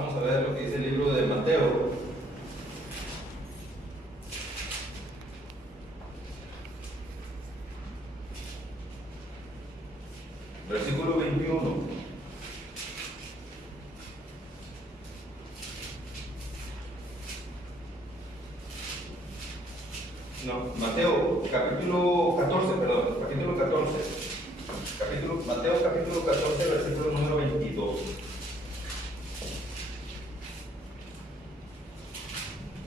Vamos a ver lo que dice el libro de Mateo. Versículo 21. No, Mateo capítulo 14, perdón, capítulo 14. Mateo capítulo 14, versículo número 22.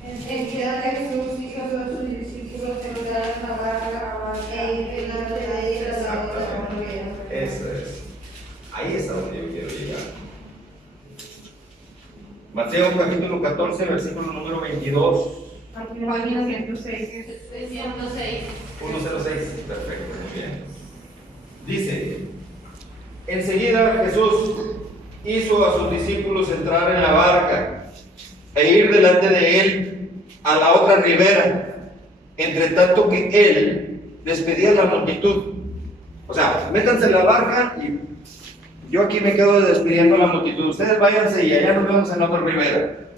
Enseguida Jesús dijo a sus discípulos que entraran a la barca e ir delante de ellos a la otra orilla. Eso es. Ahí es a donde yo quiero llegar. Mateo capítulo 14, versículo número 22. Página 106. 106. 106. Perfecto, muy bien. Dice: enseguida Jesús hizo a sus discípulos entrar en la barca e ir delante de él a la otra ribera, entre tanto que él despedía a la multitud. O sea, métanse en la barca y yo aquí me quedo despidiendo a la multitud. Ustedes váyanse y allá nos vemos en la otra ribera.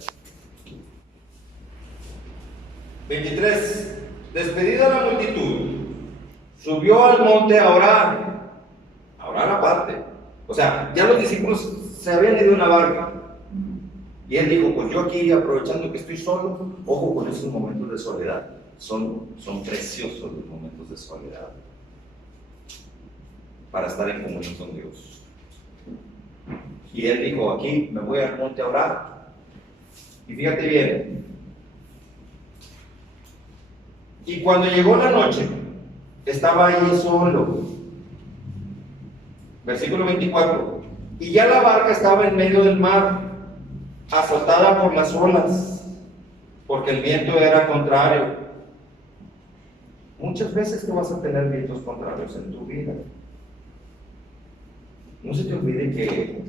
23. Despedida la multitud, subió al monte a orar aparte. O sea, ya los discípulos se habían ido en la barca. Y él dijo: pues yo aquí, aprovechando que estoy solo, ojo con esos momentos de soledad. Son preciosos los momentos de soledad para estar en comunión con Dios. Y él dijo: aquí me voy al monte a orar. Y fíjate bien. Y cuando llegó la noche, estaba ahí solo. Versículo 24. Y ya la barca estaba en medio del mar, azotada por las olas, porque el viento era contrario. Muchas veces tú vas a tener vientos contrarios en tu vida. No se te olvide que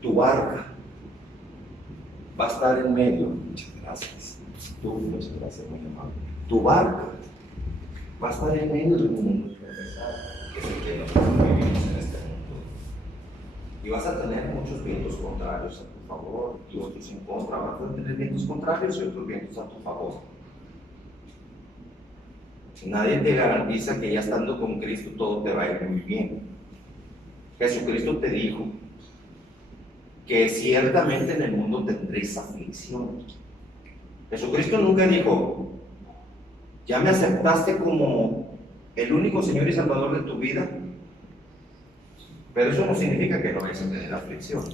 tu barca va a estar en medio. Muchas gracias. Muchas gracias, muy amable. Tu barca va a estar en medio de un mundo que es el que nosotros vivimos en este mundo. Y vas a tener muchos vientos contrarios a tu favor y otros en contra. Vas a tener vientos contrarios y otros vientos a tu favor. Nadie te garantiza que ya estando con Cristo todo te va a ir muy bien. Jesucristo te dijo que ciertamente en el mundo tendréis aflicción. Jesucristo nunca dijo: ya me aceptaste como el único Señor y Salvador de tu vida. Pero eso no significa que no vayas a tener aflicción.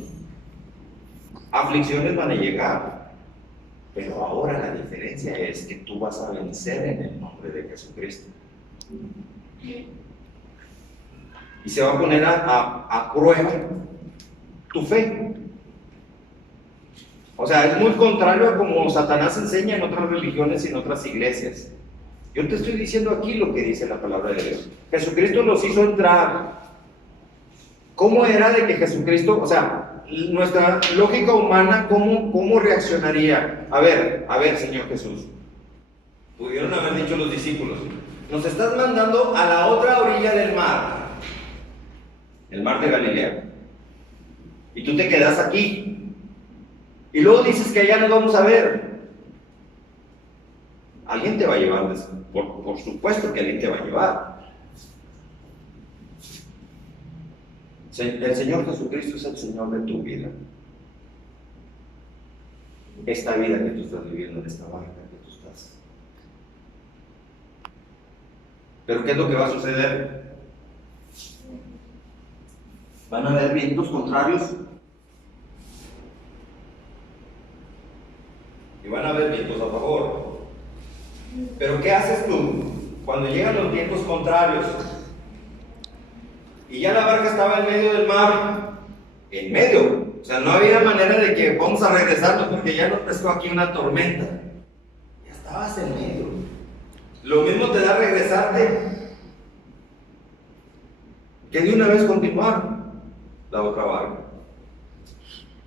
Aflicciones van a llegar, pero ahora la diferencia es que tú vas a vencer en el nombre de Jesucristo. Y se va a poner a prueba tu fe. O sea, es muy contrario a como Satanás enseña en otras religiones y en otras iglesias. Yo te estoy diciendo aquí lo que dice la palabra de Dios. Jesucristo los hizo entrar. ¿Cómo era de que Jesucristo, o sea, nuestra lógica humana, cómo reaccionaría? A ver, Señor Jesús. Pudieron haber dicho los discípulos: nos estás mandando a la otra orilla del mar, el mar de Galilea, y tú te quedas aquí. Y luego dices que allá nos vamos a ver. Alguien te va a llevar, por supuesto que alguien te va a llevar. El Señor Jesucristo es el Señor de tu vida. Esta vida que tú estás viviendo, en esta barca que tú estás. Pero ¿qué es lo que va a suceder? Van a haber vientos contrarios. Y van a haber vientos a favor. Pero ¿qué haces tú cuando llegan los vientos contrarios? Y ya la barca estaba en medio del mar. En medio. O sea, no había manera de que vamos a regresarnos porque ya nos pescó aquí una tormenta. Ya estabas en medio. Lo mismo te da regresarte que de una vez continuar la otra barca.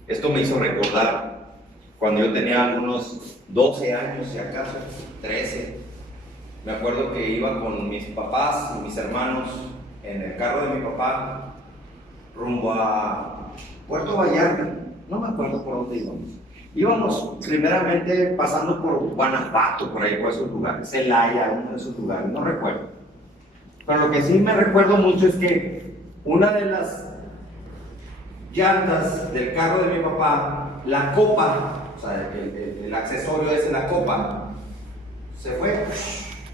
Esto me hizo recordar cuando yo tenía algunos 12 años, si acaso 13, me acuerdo que iba con mis papás y mis hermanos en el carro de mi papá rumbo a Puerto Vallarta, no me acuerdo por dónde íbamos. Íbamos primeramente pasando por Guanajuato, por ahí, por esos lugares, Celaya, uno de esos lugares, no recuerdo. Pero lo que sí me recuerdo mucho es que una de las llantas del carro de mi papá, la copa, o sea, el accesorio ese, la copa, se fue.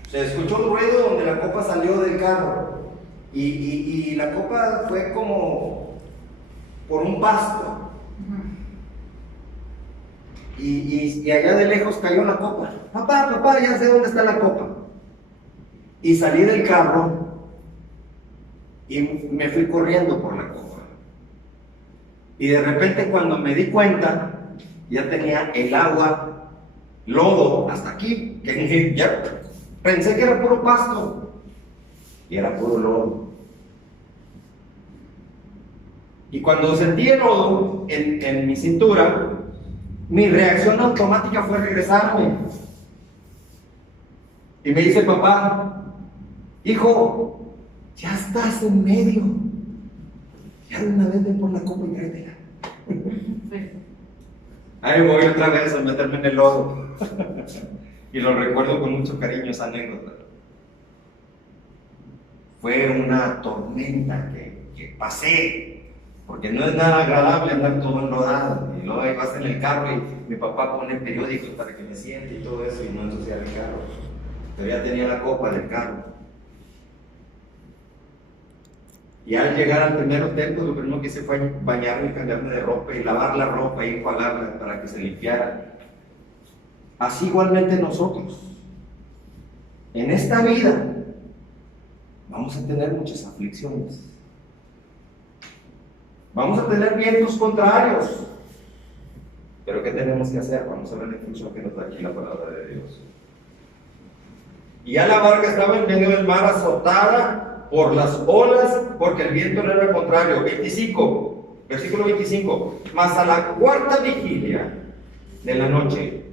Se escuchó un ruido donde la copa salió del carro y la copa fue como por un pasto. Y allá de lejos cayó la copa. Papá, ya sé dónde está la copa. Y salí del carro y me fui corriendo por la copa. Y de repente cuando me di cuenta, ya tenía el agua, lodo, hasta aquí, que ya pensé que era puro pasto. Y era puro lodo. Y cuando sentí el lodo en mi cintura, mi reacción automática fue regresarme. Y me dice papá, hijo, ya estás en medio. Ya de una vez ven por la copa y tráetela. Ahí voy otra vez a meterme en el lodo. Y lo recuerdo con mucho cariño esa anécdota. Fue una tormenta que pasé. Porque no es nada agradable andar todo enlodado. Y luego ahí vas en el carro y mi papá pone periódicos para que me siente y todo eso y no ensuciar el carro. Pero ya tenía la copa del carro. Y al llegar al primer hotel, pues lo primero que hice fue bañarme y cambiarme de ropa y lavar la ropa y enjuagarla para que se limpiara. Así igualmente nosotros. En esta vida vamos a tener muchas aflicciones. Vamos a tener vientos contrarios. Pero ¿qué tenemos que hacer? Vamos a ver la instrucción que nos da aquí la palabra de Dios. Y ya la barca estaba en medio del mar, azotada por las olas, porque el viento no era contrario. 25, versículo 25. Mas a la cuarta vigilia de la noche,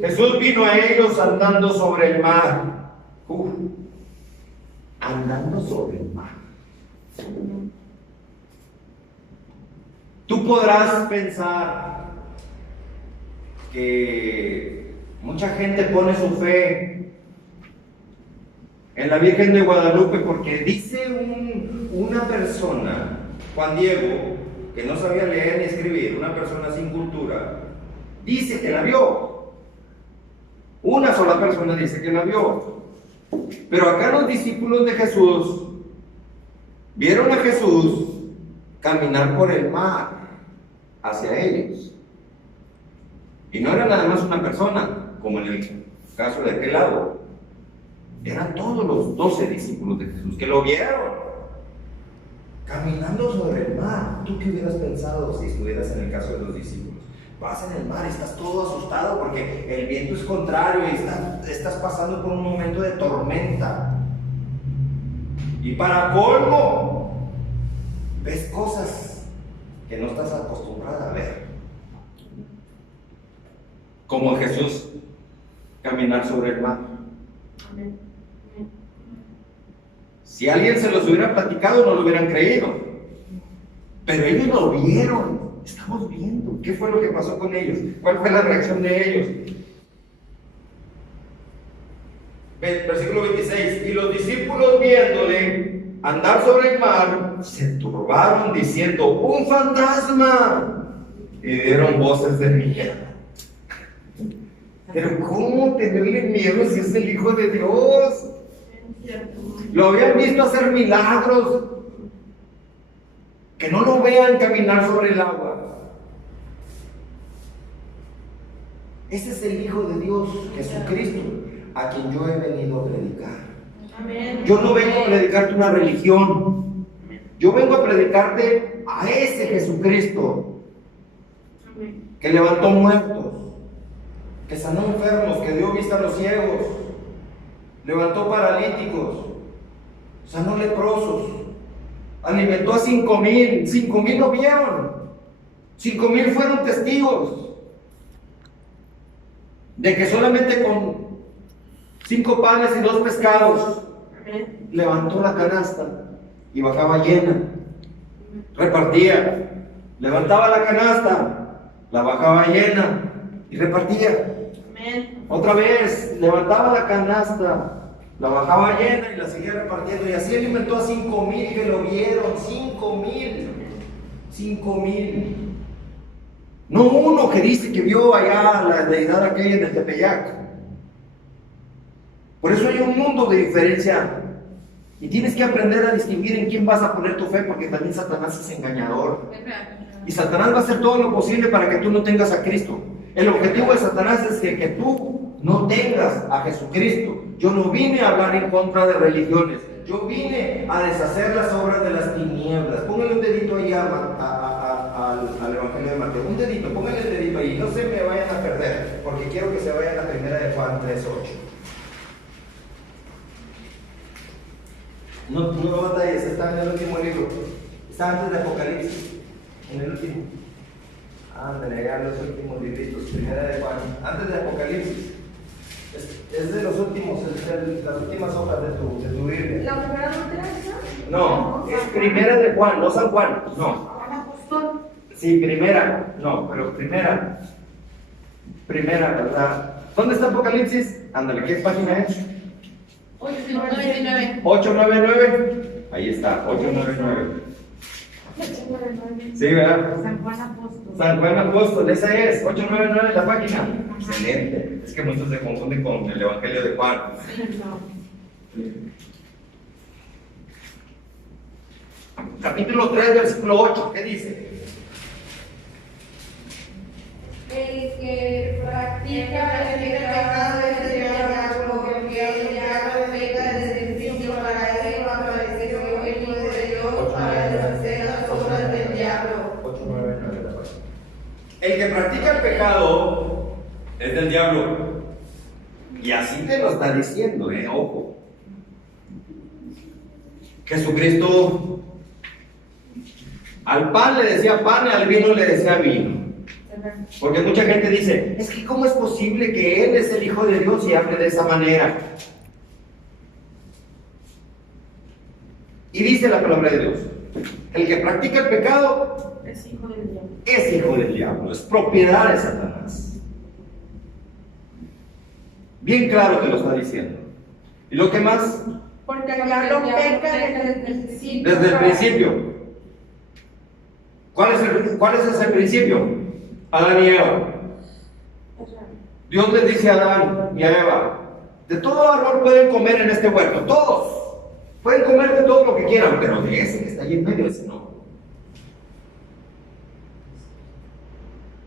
Jesús vino a ellos andando sobre el mar. Andando sobre el mar. Tú podrás pensar que mucha gente pone su fe en la Virgen de Guadalupe porque dice una persona, Juan Diego, que no sabía leer ni escribir, una persona sin cultura, dice que la vio. Una sola persona dice que la vio. Pero acá los discípulos de Jesús vieron a Jesús caminar por el mar hacia ellos. Y no era nada más una persona, como en el caso de aquel lado. Eran todos los 12 discípulos de Jesús que lo vieron caminando sobre el mar. ¿Tú qué hubieras pensado si estuvieras en el caso de los discípulos? Vas en el mar, estás todo asustado porque el viento es contrario y estás pasando por un momento de tormenta. Y para colmo, ves cosas que no estás acostumbrada a ver. Como Jesús caminar sobre el mar. Si alguien se los hubiera platicado, no lo hubieran creído. Pero ellos lo vieron. Estamos viendo. ¿Qué fue lo que pasó con ellos? ¿Cuál fue la reacción de ellos? Versículo 26. Y los discípulos viéndole andar sobre el mar, se turbaron diciendo: ¡un fantasma! Y dieron voces de miedo. Pero ¿cómo tenerle miedo si es el Hijo de Dios? Lo habían visto hacer milagros. Que no lo vean caminar sobre el agua. Ese es el Hijo de Dios, Jesucristo, a quien yo he venido a predicar. Amén. Yo no vengo a predicarte una religión. Yo vengo a predicarte a ese Jesucristo. Amén. Que levantó muertos, que sanó enfermos, que dio vista a los ciegos, levantó paralíticos, sanó leprosos, alimentó a 5,000. 5,000 lo vieron. 5,000 fueron testigos de que solamente con 5 panes y 2 pescados levantó la canasta y bajaba llena. repartía. Levantaba la canasta, la bajaba llena y repartía. Amén. Otra vez, levantaba la canasta, la bajaba llena y la seguía repartiendo. Y así alimentó a 5,000 que lo vieron. 5,000. 5,000. No uno que dice que vio allá la deidad aquella en el Tepeyac. Por eso hay un mundo de diferencia. Y tienes que aprender a distinguir en quién vas a poner tu fe, porque también Satanás es engañador. Y Satanás va a hacer todo lo posible para que tú no tengas a Cristo. El objetivo de Satanás es que tú no tengas a Jesucristo. Yo no vine a hablar en contra de religiones. Yo vine a deshacer las obras de las tinieblas. Póngale un dedito ahí al Evangelio de Mateo. Un dedito, póngale el dedito ahí. No se me vayan a perder, porque quiero que se vayan a primera de Juan 3:8. No batalles, está en el último libro. Está antes de Apocalipsis. En el último. Ándale, ya los últimos libritos. Primera de Juan. Antes de Apocalipsis. Es de los últimos, es de las últimas hojas de tu Biblia. ¿La primera doctrina? No, es primera de Juan, no San Juan. No. Apóstol. Sí, primera. No, pero primera. Primera, ¿verdad? ¿Dónde está Apocalipsis? Ándale, ¿qué página es? 899. 899. Ahí está, 899. Sí, ¿verdad? San Juan Apóstol. San Juan Apóstol, esa es, 899 la página. Excelente. Es que muchos se confunden con el Evangelio de Juan. Capítulo 3, versículo 8, ¿qué dice? El que practica el pecado es el diablo, porque el diablo peca desde el principio. Para eso apareció el Hijo de Dios, para deshacer las obras del diablo. 899 la página. El que practica el pecado es del diablo. Y así te lo está diciendo, ojo. Jesucristo al pan le decía pan y al vino le decía vino. Porque mucha gente dice, es que ¿cómo es posible que Él es el Hijo de Dios y hable de esa manera? Y dice la palabra de Dios, el que practica el pecado Es hijo del diablo. es hijo del diablo, es propiedad de Satanás. Bien claro te lo está diciendo. ¿Y lo que más? Porque el diablo peca desde el principio. Desde el principio. ¿Cuál es ese principio? Adán y Eva. Dios les dice a Adán y a Eva, de todo árbol pueden comer en este huerto, todos. Pueden comer de todo lo que quieran, pero de ese que está ahí en medio, ese no.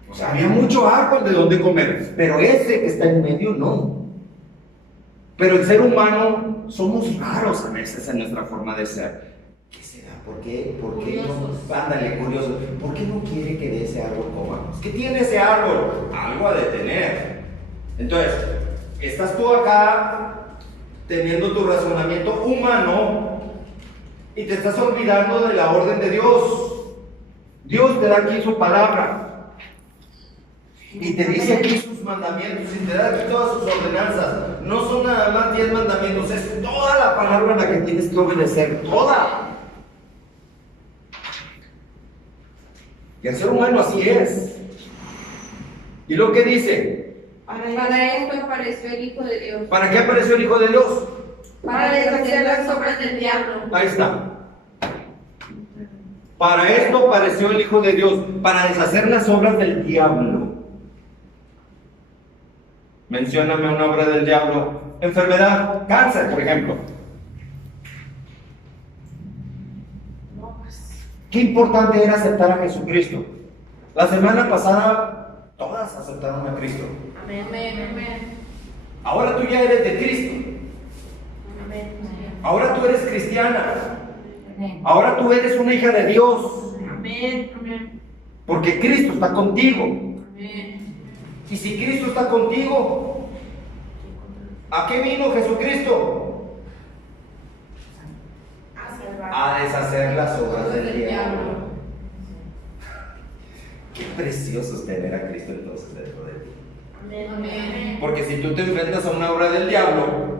O sea, había mucho árbol de donde comer, pero ese que está en medio no. Pero el ser humano somos raros a veces en nuestra forma de ser. ¿Qué será? ¿Por qué no? Ándale, curioso. ¿Por qué no quiere que de ese árbol comamos? ¿Qué tiene ese árbol? Algo ha de tener. Entonces, estás tú acá teniendo tu razonamiento humano y te estás olvidando de la orden de Dios. Dios te da aquí su palabra y te dice aquí sus mandamientos y te da aquí todas sus ordenanzas. No son nada más 10 mandamientos, es toda la palabra en la que tienes que obedecer, toda. Y el ser humano así es. ¿Y lo que dice? Para esto apareció el Hijo de Dios. ¿Para qué apareció el Hijo de Dios? Para deshacer las obras del diablo. Ahí está. Para esto apareció el Hijo de Dios, para deshacer las obras del diablo. Mencióname una obra del diablo. Enfermedad, cáncer, por ejemplo. Qué importante era aceptar a Jesucristo. La semana pasada, todas aceptaron a Cristo. Amén. Amén. Ahora tú ya eres de Cristo. Amén. Ahora tú eres cristiana. Amén. Ahora tú eres una hija de Dios. Amén. Amén. Porque Cristo está contigo. Amén. Y si Cristo está contigo, ¿a qué vino Jesucristo? A deshacer las obras del diablo. Qué precioso es tener a Cristo entonces dentro de ti. Amén. Porque si tú te enfrentas a una obra del diablo,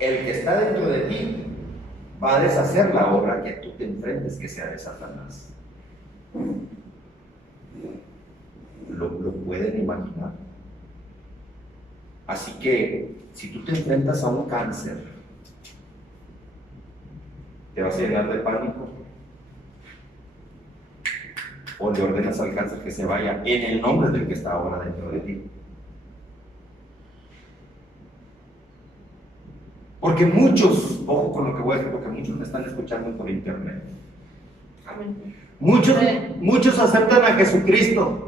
el que está dentro de ti va a deshacer la obra que tú te enfrentes que sea de Satanás. ¿Lo pueden imaginar? Así que, si tú te enfrentas a un cáncer, ¿te vas a llenar de pánico? ¿O le ordenas al cáncer que se vaya en el nombre del que está ahora dentro de ti? Porque muchos, ojo con lo que voy a decir, porque muchos me están escuchando por internet. Muchos aceptan a Jesucristo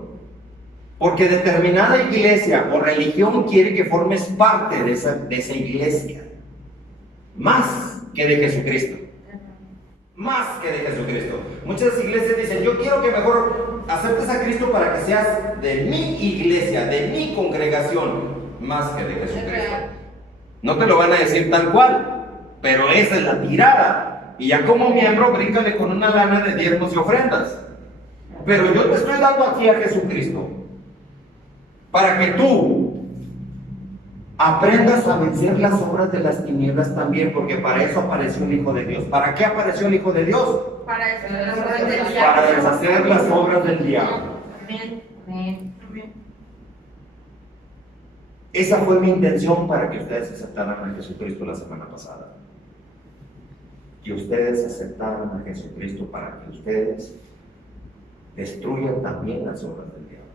porque determinada iglesia o religión quiere que formes parte de esa iglesia, más que de Jesucristo. Más que de Jesucristo. Muchas iglesias dicen, yo quiero que mejor aceptes a Cristo para que seas de mi iglesia, de mi congregación, más que de Jesucristo. No te lo van a decir tal cual, pero esa es la tirada. Y ya como miembro, bríncale con una lana de diezmos y ofrendas. Pero yo te estoy dando aquí a Jesucristo para que tú aprendas a vencer las obras de las tinieblas también, porque para eso apareció el Hijo de Dios. ¿Para qué apareció el Hijo de Dios? Para deshacer Para deshacer las obras del diablo. Amén. Amén. Esa fue mi intención para que ustedes aceptaran a Jesucristo la semana pasada. Que ustedes aceptaran a Jesucristo para que ustedes destruyan también las obras del diablo.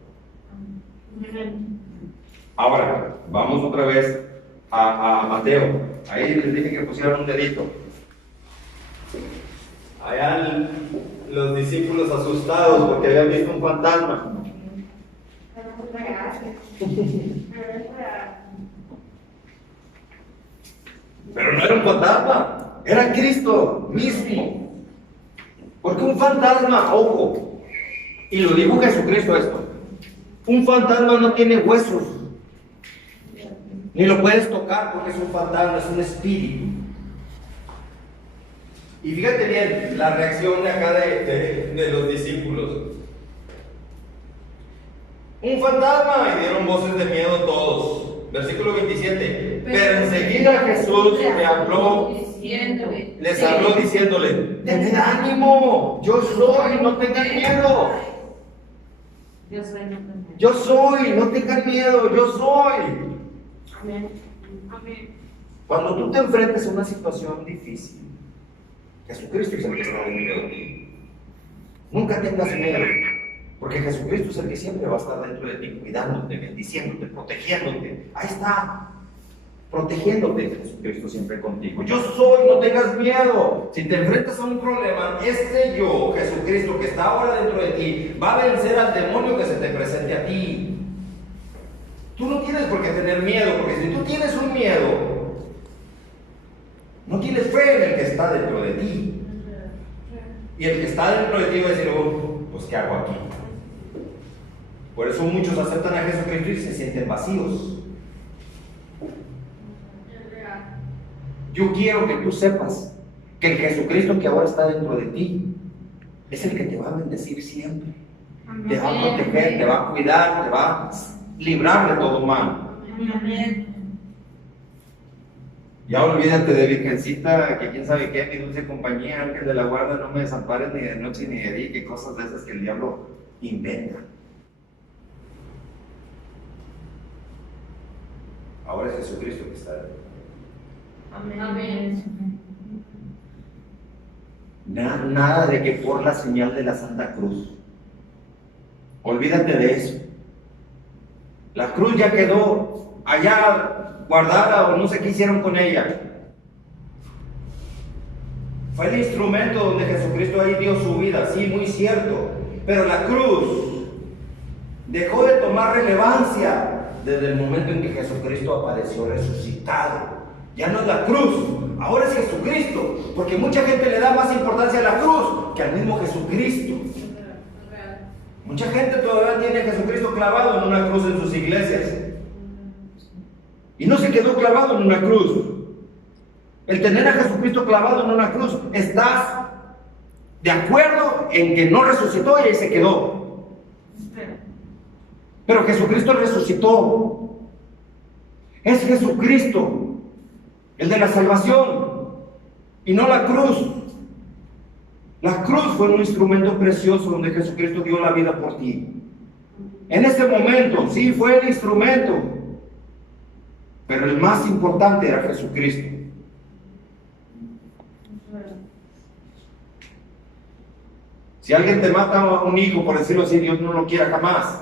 Ahora, vamos otra vez a Mateo. Ahí les dije que pusieran un dedito. Allá los discípulos asustados porque habían visto un fantasma. Pero no era un fantasma, era Cristo mismo. Porque un fantasma, ojo, y lo dijo Jesucristo esto, un fantasma no tiene huesos, ni lo puedes tocar porque es un fantasma, es un espíritu. Y fíjate bien la reacción de acá de los discípulos. Un fantasma, y dieron voces de miedo todos. Versículo 27. Pero enseguida Jesús les habló diciéndole, tened ánimo, yo soy, no tengan miedo. Yo soy, no tengan miedo, yo soy. Amén. Cuando tú te enfrentes a una situación difícil, Jesucristo es el que está dentro de ti. Nunca tengas miedo, porque Jesucristo es el que siempre va a estar dentro de ti, cuidándote, bendiciéndote, protegiéndote. Ahí está, protegiéndote, Jesucristo siempre contigo. Yo soy, no tengas miedo. Si te enfrentas a un problema, este yo, Jesucristo, que está ahora dentro de ti, va a vencer al demonio que se te presente a ti. Tú no tienes por qué tener miedo, porque si tú tienes un miedo, no tienes fe en el que está dentro de ti. Y el que está dentro de ti va a decir, oh, pues ¿qué hago aquí? Por eso muchos aceptan a Jesucristo y se sienten vacíos. Yo quiero que tú sepas que el Jesucristo que ahora está dentro de ti es el que te va a bendecir siempre. Te va a proteger, te va a cuidar, te va a librar de todo mal. Ya olvídate de Virgencita, que quién sabe qué, mi dulce compañía, ángel de la guarda, no me desampares ni de noche ni de día, que cosas de esas que el diablo inventa. Ahora es Jesucristo que está dentro. Amén. Nada de que por la señal de la Santa Cruz. Olvídate de eso. La cruz ya quedó allá guardada o no sé qué hicieron con ella. Fue el instrumento donde Jesucristo ahí dio su vida, sí, muy cierto. Pero la cruz dejó de tomar relevancia desde el momento en que Jesucristo apareció resucitado. Ya no es la cruz, ahora es Jesucristo, porque mucha gente le da más importancia a la cruz que al mismo Jesucristo. Mucha gente todavía tiene a Jesucristo clavado en una cruz en sus iglesias. Y no se quedó clavado en una cruz. El tener a Jesucristo clavado en una cruz, estás de acuerdo en que no resucitó y ahí se quedó. Pero Jesucristo resucitó. Es Jesucristo, el de la salvación. y no la cruz. La cruz fue un instrumento precioso donde Jesucristo dio la vida por ti. En ese momento, sí, fue el instrumento, pero el más importante era Jesucristo. Si alguien te mata a un hijo, por decirlo así, Dios no lo quiera jamás,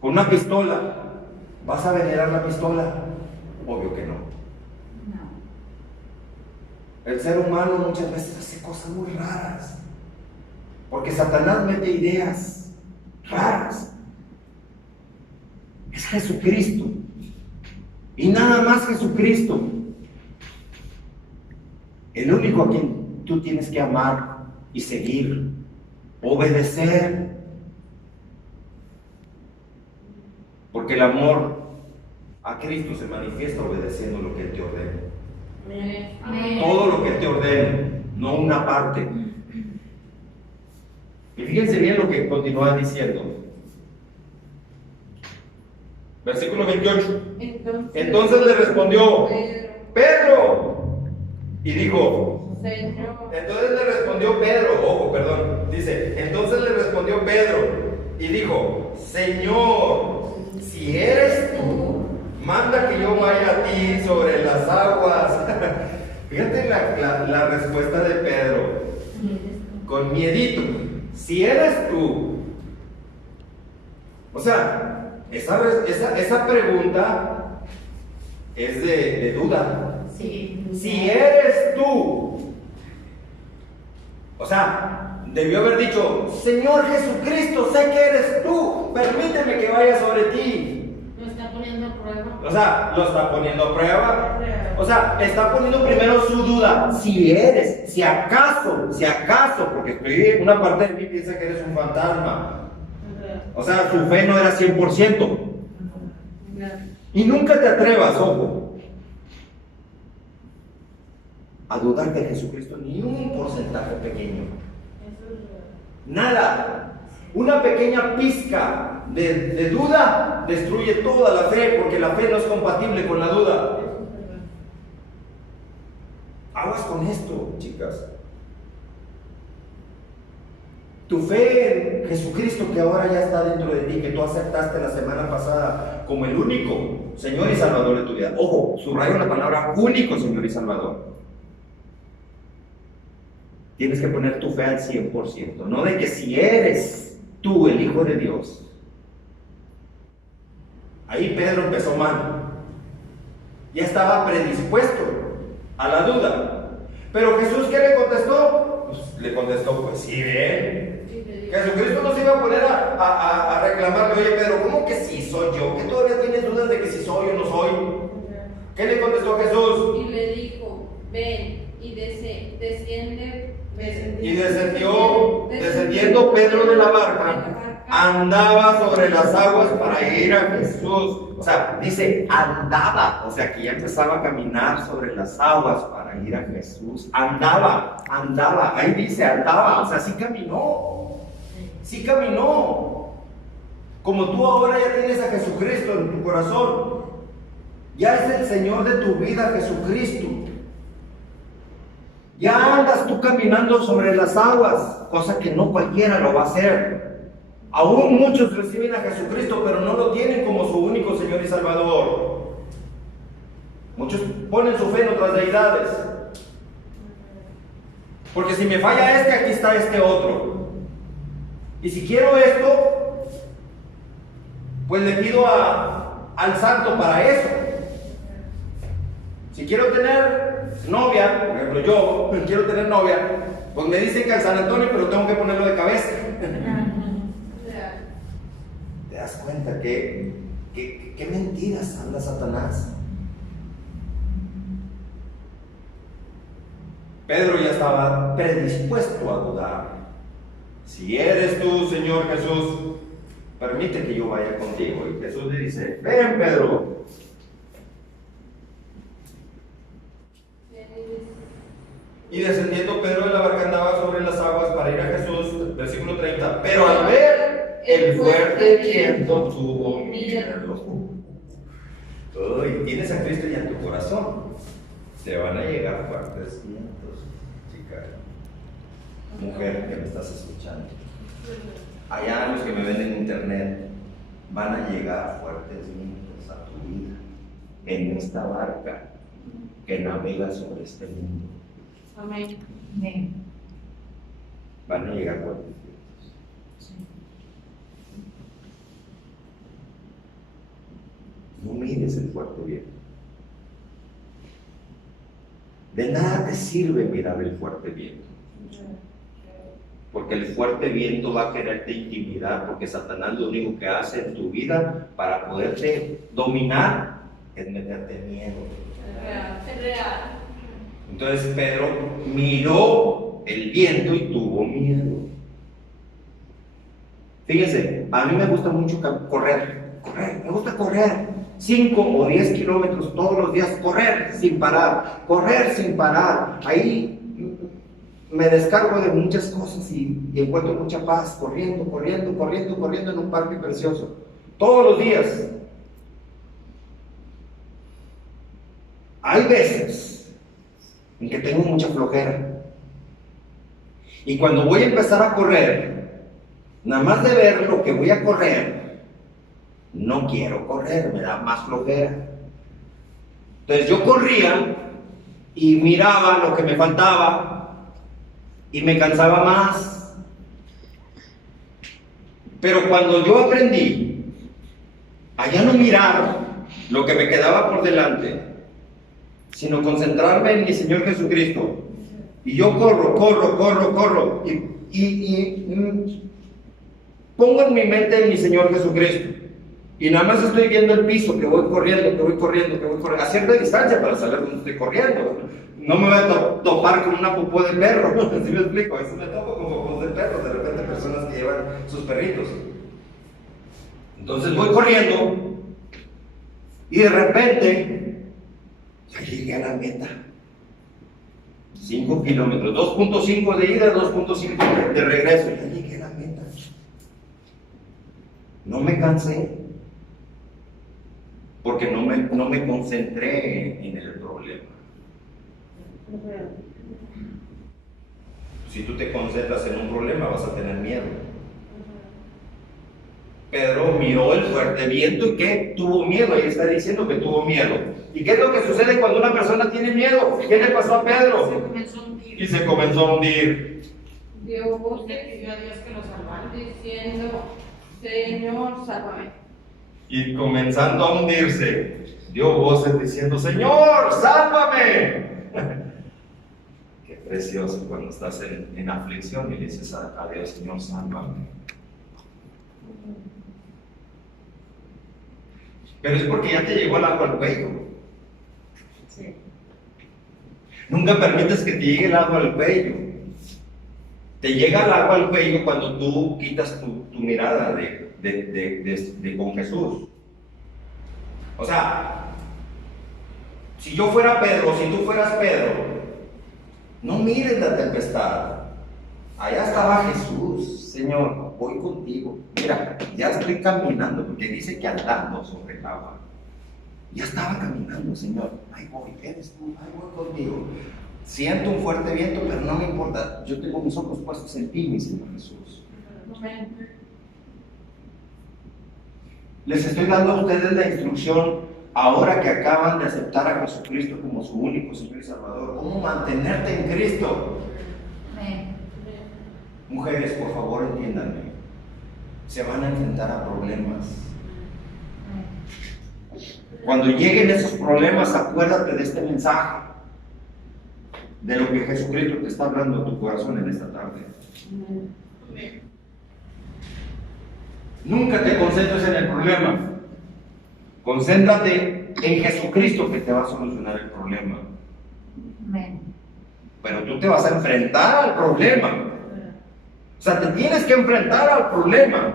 con una pistola, ¿vas a venerar la pistola? Obvio que no. El ser humano muchas veces hace cosas muy raras, porque Satanás mete ideas raras. Es Jesucristo, y nada más Jesucristo, el único a quien tú tienes que amar y seguir, obedecer, porque el amor a Cristo se manifiesta obedeciendo lo que Él te ordena. Amén. Todo lo que Él te ordene, no una parte. Y fíjense bien lo que continúa diciendo. Versículo 28. Entonces le respondió Pedro y dijo, entonces le respondió Pedro, ojo, perdón, dice, entonces le respondió Pedro y dijo, Señor, si eres tú, manda que yo vaya a ti sobre las aguas. Fíjate la respuesta de Pedro, con miedito, si eres tú. O sea, esa pregunta es de duda. Sí. Si eres tú. O sea, debió haber dicho, Señor Jesucristo, sé que eres tú, permíteme que vaya sobre ti. Lo está poniendo a prueba. O sea, lo está poniendo a prueba. O sea, está poniendo primero su duda. Si eres, si acaso, porque una parte de mí piensa que eres un fantasma. O sea, su fe no era 100%. Y nunca te atrevas, ojo, a dudar de Jesucristo ni un porcentaje pequeño. Nada. Una pequeña pizca de duda destruye toda la fe, porque la fe no es compatible con la duda. Aguas con esto, chicas. Tu fe en Jesucristo, que ahora ya está dentro de ti, que tú aceptaste la semana pasada como el único Señor y Salvador de tu vida. Ojo, subrayo la palabra único Señor y Salvador. Tienes que poner tu fe al 100%, no de que si eres tú el Hijo de Dios. Ahí Pedro empezó mal. Ya estaba predispuesto a la duda. Pero Jesús, ¿qué le contestó? Pues le contestó, pues sí, ven. Jesucristo no se iba a poner a reclamarle, oye Pedro, ¿cómo que sí soy yo? ¿Que todavía tienes dudas de que si soy o no soy? ¿Qué le contestó Jesús? Y le dijo, ven y desciende. Y descendiendo Pedro de la barca, andaba sobre las aguas para ir a Jesús. O sea, dice andaba, o sea que ya empezaba a caminar sobre las aguas para ir a Jesús. Andaba, ahí dice andaba, o sea, sí caminó. Como tú ahora ya tienes a Jesucristo en tu corazón, ya es el Señor de tu vida, Jesucristo. Ya andas tú caminando sobre las aguas, cosa que no cualquiera lo va a hacer. Aún muchos reciben a Jesucristo, pero no lo tienen como su único Señor y Salvador. Muchos ponen su fe en otras deidades. Porque si me falla este, aquí está este otro. Y si quiero esto, pues le pido al santo para eso. Si quiero tener novia, por ejemplo yo quiero tener novia, pues me dicen que al San Antonio, pero tengo que ponerlo de cabeza. ¿Te das cuenta qué mentiras anda Satanás? Pedro ya estaba predispuesto a dudar. Si eres tú, Señor Jesús, permite que yo vaya contigo. Y Jesús le dice, ven Pedro. Y descendiendo Pedro de la barca andaba sobre las aguas para ir a Jesús, versículo 30. Pero al ver el fuerte viento tuvo miedo. Uy, tienes a Cristo ya en tu corazón. Te van a llegar fuertes vientos. mujer que me estás escuchando, allá los que me ven en internet, van a llegar fuertes vientos a tu vida en esta barca que navega sobre este mundo. Amén. Amén. Van a llegar fuertes vientos. Sí. No mires el fuerte viento. De nada te sirve mirar el fuerte viento. Porque el fuerte viento va a quererte intimidar, porque Satanás lo único que hace en tu vida para poderte dominar es meterte miedo. Es real. Entonces Pedro miró el viento y tuvo miedo. Fíjense, a mí me gusta mucho correr, me gusta correr 5 o 10 kilómetros todos los días, correr sin parar. Ahí me descargo de muchas cosas y encuentro mucha paz, corriendo en un parque precioso, todos los días. Hay veces en que tengo mucha flojera, y cuando voy a empezar a correr, nada más de ver lo que voy a correr, no quiero correr, me da más flojera. Entonces yo corría y miraba lo que me faltaba y me cansaba más. Pero cuando yo aprendí a ya no mirar lo que me quedaba por delante, sino concentrarme en mi Señor Jesucristo, y yo corro y pongo en mi mente en mi Señor Jesucristo, y nada más estoy viendo el piso, que voy corriendo a cierta distancia para saber dónde estoy corriendo. No me voy a topar con una popó de perro, ¿sí me explico? A veces me topo con popó de perro, de repente personas que llevan sus perritos. Entonces voy corriendo y de repente ya llegué a la meta. 5 kilómetros, 2.5 de ida, 2.5 de regreso. Ya llegué a la meta. No me cansé, porque no me concentré en el problema. Si tú te concentras en un problema, vas a tener miedo. Pedro miró el fuerte viento y ¿qué? Tuvo miedo. Ahí está diciendo que tuvo miedo. ¿Y qué es lo que sucede cuando una persona tiene miedo? ¿Qué le pasó a Pedro? Se comenzó a hundir. Y se comenzó a hundir. Dio voces Le pidió a Dios que lo salvara. diciendo, Señor, sálvame. Y comenzando a hundirse, dio voces diciendo, Señor, sálvame. Qué precioso cuando estás en aflicción y dices a Dios, Señor, sálvame. Pero es porque ya te llegó el agua al cuello. Sí. Nunca permites que te llegue el agua al cuello. Te llega el agua al cuello cuando tú quitas tu mirada de con Jesús. O sea, si yo fuera Pedro, si tú fueras Pedro, no mires la tempestad. Allá estaba Jesús. Señor, voy contigo. Mira, ya estoy caminando, porque dice que andando sobre el agua. Ya estaba caminando, Señor. Ahí voy, eres tú, ahí voy contigo. Siento un fuerte viento, pero no me importa. Yo tengo mis ojos puestos en ti, mi Señor Jesús. Les estoy dando a ustedes la instrucción, ahora que acaban de aceptar a Jesucristo como su único Señor y Salvador, cómo mantenerte en Cristo. Amén. Mujeres, por favor, entiéndanme. Se van a enfrentar a problemas. Cuando lleguen esos problemas, acuérdate de este mensaje, de lo que Jesucristo te está hablando a tu corazón en esta tarde. Nunca te concentres en el problema. Concéntrate en Jesucristo, que te va a solucionar el problema. Amén. Pero tú te vas a enfrentar al problema. O sea, te tienes que enfrentar al problema,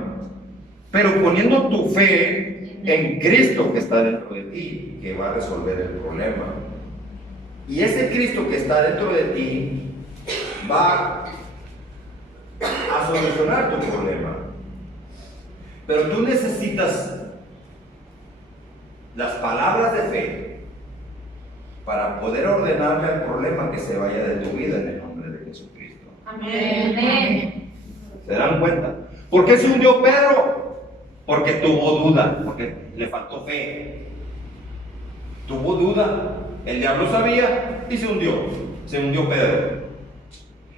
pero poniendo tu fe en Cristo que está dentro de ti, que va a resolver el problema. Y ese Cristo que está dentro de ti va a solucionar tu problema. Pero tú necesitas las palabras de fe para poder ordenarle al problema que se vaya de tu vida en el nombre de Jesucristo. Amén. ¿Se dan cuenta? ¿Por qué se hundió Pedro? Porque tuvo duda, porque le faltó fe. Tuvo duda. El diablo sabía y se hundió. Se hundió Pedro.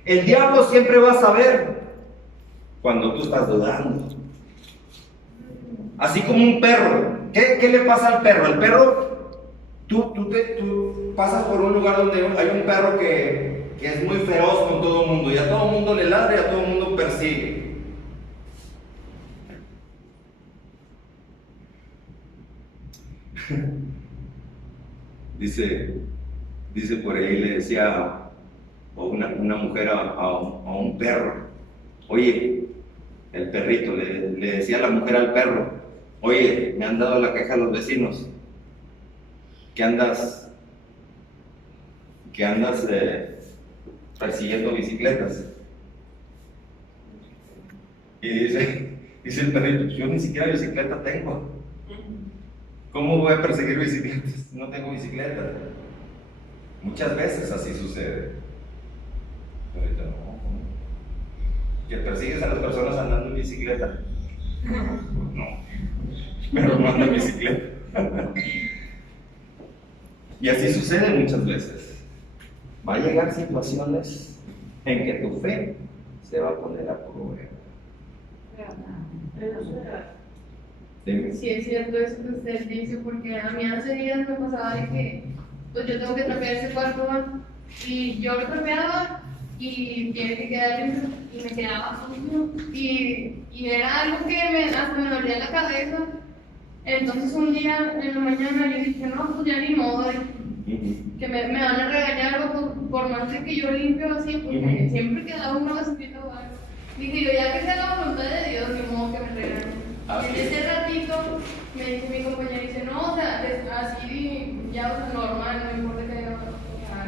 El diablo siempre va a saber cuando tú estás dudando. Así como un perro. ¿Qué le pasa al perro? El perro, tú pasas por un lugar donde hay un perro que es muy feroz con todo el mundo. Y a todo el mundo le ladra y a todo el mundo persigue. Dice por ahí, le decía una mujer a un perro, oye, el perrito, le decía a la mujer al perro, oye, me han dado la queja los vecinos, que andas persiguiendo bicicletas. Y dice el perrito, yo ni siquiera bicicleta tengo. ¿Cómo voy a perseguir bicicletas? No tengo bicicleta. Muchas veces así sucede. Ahorita no. ¿Que persigues a las personas andando en bicicleta? No. Pero no ando en bicicleta. Y así sucede muchas veces. Va a llegar situaciones en que tu fe se va a poner a prueba. Sí, es cierto eso que usted dice, porque a mí hace días me pasaba de que pues yo tengo que trapear ese cuarto, ¿no? Y yo lo trapeaba y tiene que quedar limpio y me quedaba sucio y era algo que hasta me dolía la cabeza. Entonces un día en la mañana yo dije, no, pues ya ni modo, que me van a regañar por más de que yo limpio así, porque siempre quedaba una basura o algo. Dije yo, ya que sea la voluntad de Dios, ni modo que me regañen. En ese ratito me dice mi compañera, dice, no, o sea, así ya, o sea, normal, no importa que haya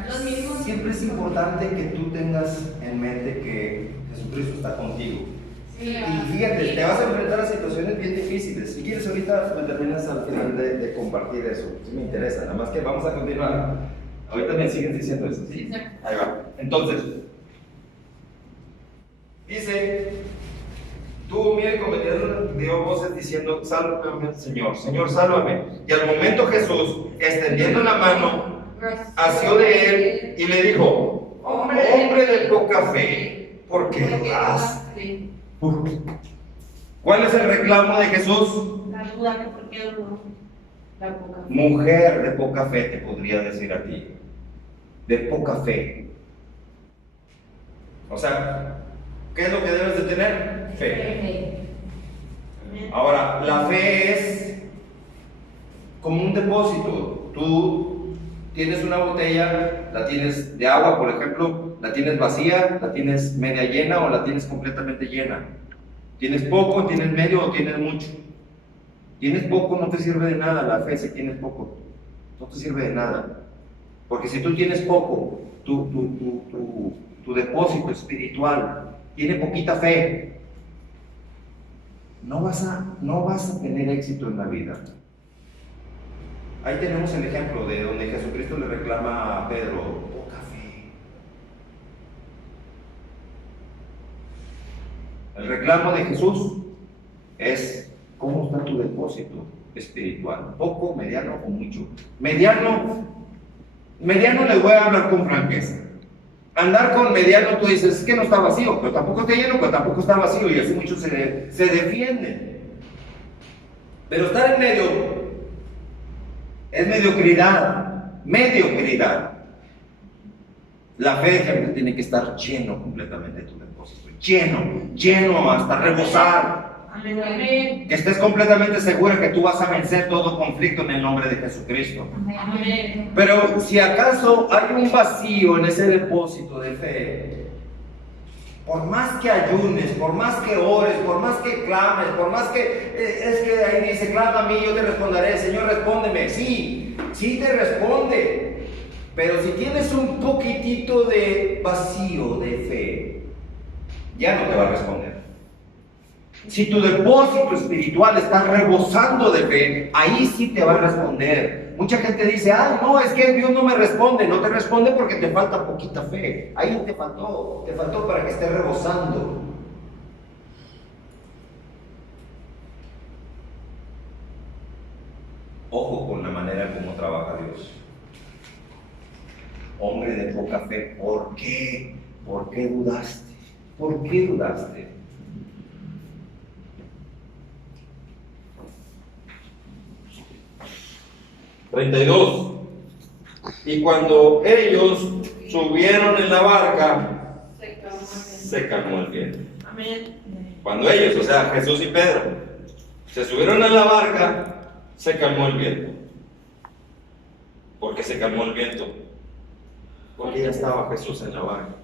los mismos. Siempre es importante que tú tengas en mente que Jesucristo está contigo. Sí, y fíjate, te vas a enfrentar a situaciones bien difíciles. Si quieres, ahorita me terminas al final de compartir eso. Si me interesa, nada más que vamos a continuar. Ahorita me siguen diciendo eso. ¿Sí? Ahí va. Entonces, dice, tuvo miedo y cometió, dio voces diciendo, sálvame, Señor, Señor, sálvame. Y al momento Jesús, extendiendo la mano, asió de él y le dijo, hombre de poca fe, ¿por qué dudas? ¿Cuál es el reclamo de Jesús? La duda que por qué dudó. La poca fe. Mujer de poca fe, te podría decir a ti. De poca fe. O sea, ¿qué es lo que debes de tener? Fe. Ahora, la fe es como un depósito. Tú tienes una botella, la tienes de agua, por ejemplo, la tienes vacía, la tienes media llena o la tienes completamente llena. Tienes poco, tienes medio o tienes mucho. Tienes poco, no te sirve de nada la fe si tienes poco. No te sirve de nada. Porque si tú tienes poco, tu depósito espiritual tiene poquita fe, no vas a tener éxito en la vida. Ahí tenemos el ejemplo de donde Jesucristo le reclama a Pedro, poca fe. El reclamo de Jesús es, ¿cómo está tu depósito espiritual? ¿Poco, mediano o mucho? Mediano les voy a hablar con franqueza. Andar con mediano, tú dices, es que no está vacío, pero tampoco está lleno, pero tampoco está vacío, y así muchos se defienden. Pero estar en medio es mediocridad. La fe siempre tiene que estar lleno completamente de tu depósito, lleno hasta rebosar. Amén. Que estés completamente segura que tú vas a vencer todo conflicto en el nombre de Jesucristo. Amén. Pero si acaso hay un vacío en ese depósito de fe, por más que ayunes, por más que ores, por más que clames, por más que es que ahí dice, clama a mí, yo te responderé, Señor, respóndeme. Sí te responde, pero si tienes un poquitito de vacío de fe, ya no te va a responder. Si tu depósito espiritual está rebosando de fe, ahí sí te va a responder. Mucha gente dice, ah, no, es que Dios no me responde. No te responde porque te falta poquita fe. Ahí te faltó para que estés rebosando. Ojo con la manera como trabaja Dios. Hombre de poca fe, ¿por qué? ¿Por qué dudaste? ¿Por qué dudaste? Y cuando ellos subieron en la barca, se calmó el viento. Amén. Cuando ellos, o sea, Jesús y Pedro, se subieron en la barca, se calmó el viento. ¿Por qué se calmó el viento? Porque ya estaba Jesús en la barca.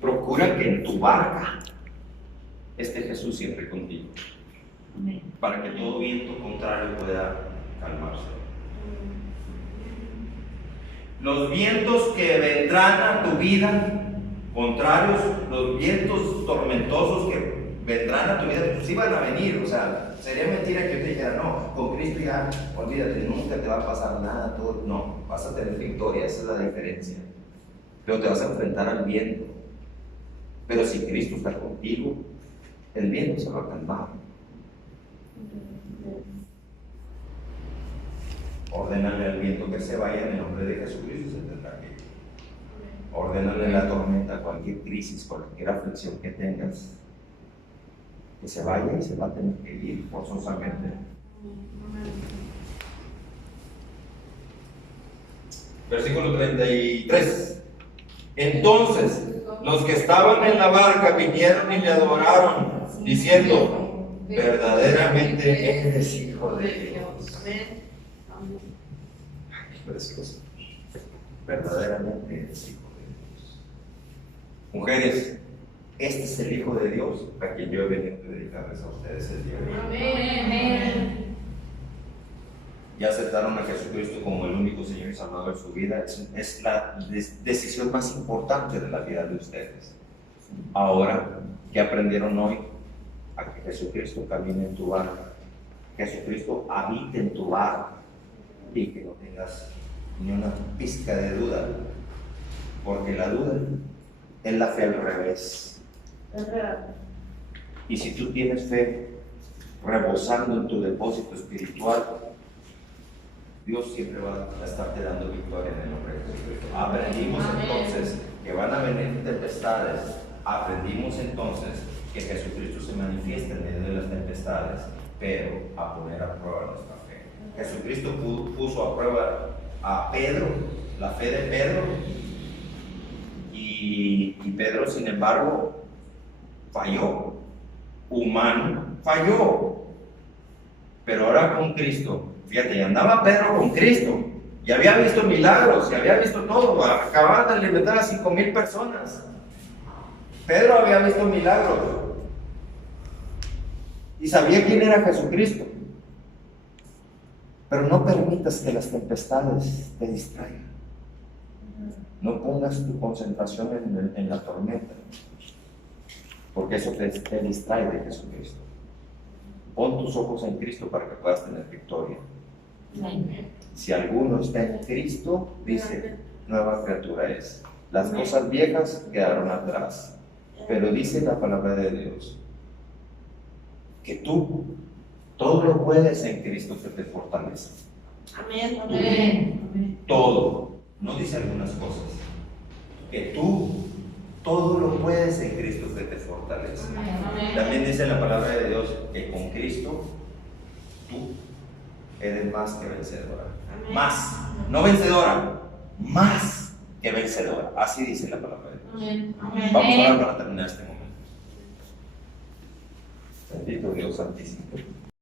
Procura que en tu barca esté Jesús siempre contigo, para que todo viento contrario pueda calmarse. Los vientos que vendrán a tu vida, contrarios, los vientos tormentosos que vendrán a tu vida, pues sí van a venir. O sea, sería mentira que yo te dijera, no, con Cristo ya, olvídate, nunca te va a pasar nada, todo. No, vas a tener victoria, esa es la diferencia. Pero te vas a enfrentar al viento. Pero si Cristo está contigo, el viento se va a calmar. Ordénale al viento que se vaya en el nombre de Jesucristo, se tendrá que ir. Ordénale la tormenta, cualquier crisis, cualquier aflicción que tengas, que se vaya y se va a tener que ir forzosamente. Versículo 33. Entonces, los que estaban en la barca vinieron y le adoraron, diciendo, verdaderamente eres hijo de Dios. Precioso. Verdaderamente eres hijo de Dios. Mujeres, Este es el Hijo de Dios a quien yo he venido a dedicarles a ustedes el día de hoy. Amén. Ya aceptaron a Jesucristo como el único Señor y Salvador de su vida. Es la decisión más importante de la vida de ustedes. Ahora, ¿qué aprendieron hoy? A que Jesucristo camine en tu barca, Jesucristo habite en tu barca, y que no tengas ni una pizca de duda, porque la duda es la fe al revés. Y si tú tienes fe rebosando en tu depósito espiritual, Dios siempre va a estarte dando victoria en el nombre de Jesucristo. Aprendimos entonces que van a venir tempestades. Aprendimos entonces que Jesucristo se manifiesta en medio de las tempestades, pero a poner a prueba nuestra fe. Jesucristo puso a prueba a Pedro, la fe de Pedro, y Pedro, sin embargo, falló. Humano, falló. Pero ahora con Cristo, fíjate, ya andaba Pedro con Cristo, ya había visto milagros, ya había visto todo, acababan de alimentar a 5,000 personas. Pedro había visto milagros y sabía quién era Jesucristo. Pero no permitas que las tempestades te distraigan. No pongas tu concentración en la tormenta, porque eso te distrae de Jesucristo. Pon tus ojos en Cristo para que puedas tener victoria. Si alguno está en Cristo, dice, nueva criatura es. Las cosas viejas quedaron atrás. Pero dice la palabra de Dios que tú todo lo puedes en Cristo que te fortalece. Amén. Amén. Todo. No dice algunas cosas. Que tú todo lo puedes en Cristo que te fortalece. Amén. También dice la palabra de Dios que con Cristo tú eres más que vencedora. Amén. Más, no vencedora, más que vencedora. Así dice la palabra de Dios. Amén. Vamos a orar para terminar este momento. Bendito Dios Santísimo.